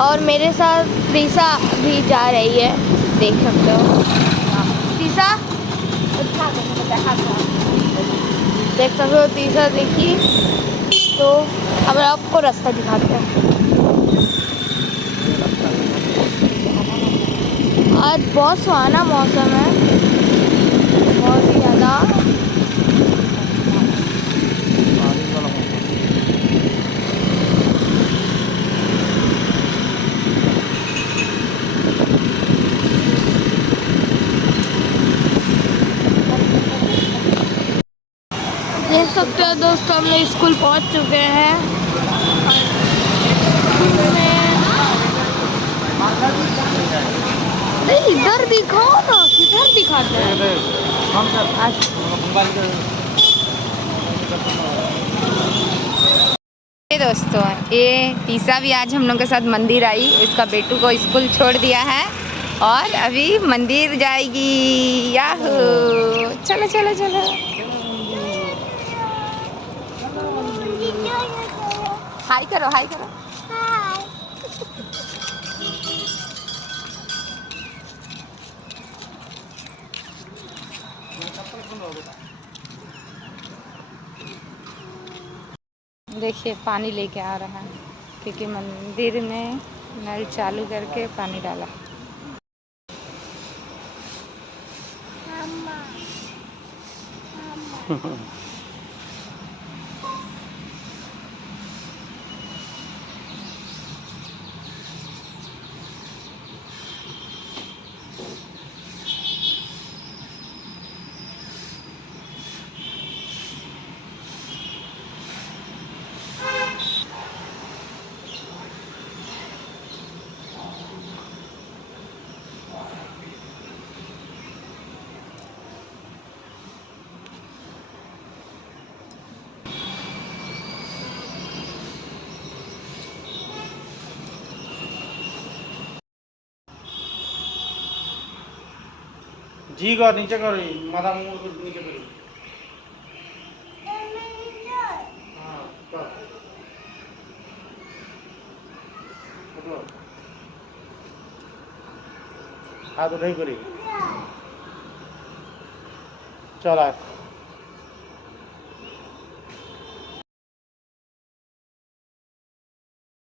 और मेरे साथ तीसा भी जा रही है, देख सकते हो। तीसा देख सकते हो, तीसा देखिए। तो अब आपको रास्ता दिखाते हैं। आज बहुत सुहाना मौसम है, बहुत ही ज़्यादा। देख सकते हो दोस्तों, हम लोग स्कूल पहुंच चुके हैं। नहीं, इधर दिखाओ ना, किधर दिखाते हैं। दोस्तों, ये तीसा भी आज हम लोग के साथ मंदिर आई। इसका बेटू को स्कूल छोड़ दिया है और अभी मंदिर जाएगी। याहू, चलो चलो चलो। हाय करो, हाय करो। देखिए पानी लेके आ रहा है, क्योंकि मंदिर में नल चालू करके पानी डाला। जी कर नीचे करो, माथा मुंह को नीचे करो। हाँ कर, पकड़ो, हाथ उठाई करी। चल आ।